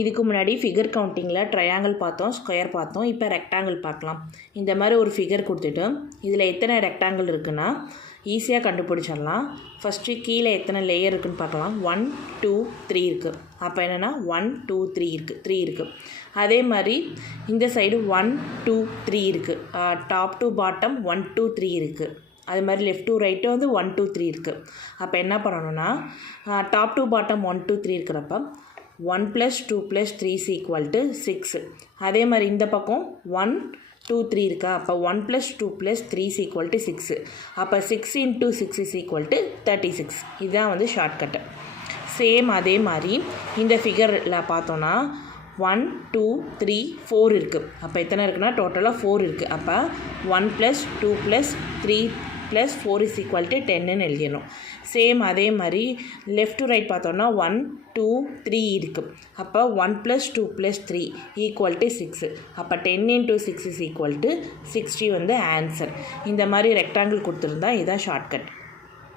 இதுக்கு முன்னாடி figure கவுண்டிங்கில் triangle பார்த்தோம், ஸ்கொயர் பார்த்தோம். இப்போ ரெக்டாங்கிள் பார்க்கலாம். இந்த மாதிரி ஒரு ஃபிகர் கொடுத்துட்டு இதில் எத்தனை ரெக்டாங்கிள் இருக்குன்னா ஈஸியாக கண்டுபிடிச்சிடலாம். ஃபஸ்ட்டு கீழே எத்தனை லேயர் இருக்குதுன்னு பார்க்கலாம். 1 2 3 இருக்குது. அப்போ என்னென்னா 1 2 3 இருக்குது, 3 இருக்குது. அதே மாதிரி இந்த சைடு 1 2 3 இருக்குது. டாப் டு பாட்டம் 1 2 3 இருக்குது. அது மாதிரி லெஃப்ட் டு ரைட்டு வந்து 1 2 3 இருக்குது. அப்போ என்ன பண்ணணும்னா டாப் டு பாட்டம் 1 2 3 இருக்கிறப்ப 1 + 2 + 3 = 6. அதே மாதிரி இந்த பக்கம் 1 2 3 இருக்கா. அப்போ 1 + 2 + 3 = 6. அப்போ 6 × 6 = 36. இதுதான் வந்து ஷார்ட்கட்டு. சேம் அதே மாதிரி இந்த ஃபிகரில் பார்த்தோன்னா 1 2 3 4 இருக்குது. அப்போ எத்தனை இருக்குன்னா டோட்டலாக 4 இருக்குது. அப்போ 1 + 2 + 3 + 4 = 10ன்னு எழுதிடணும். சேம் அதே மாதிரி லெஃப்ட் டு ரைட் பார்த்தோன்னா 1 2 3 இருக்குது. அப்போ 1 + 2 + 3 = 6. அப்போ 10 × 6 = 60 வந்து ஆன்சர். இந்த மாதிரி ரெக்டாங்கிள் கொடுத்துருந்தா இதுதான் ஷார்ட்கட்.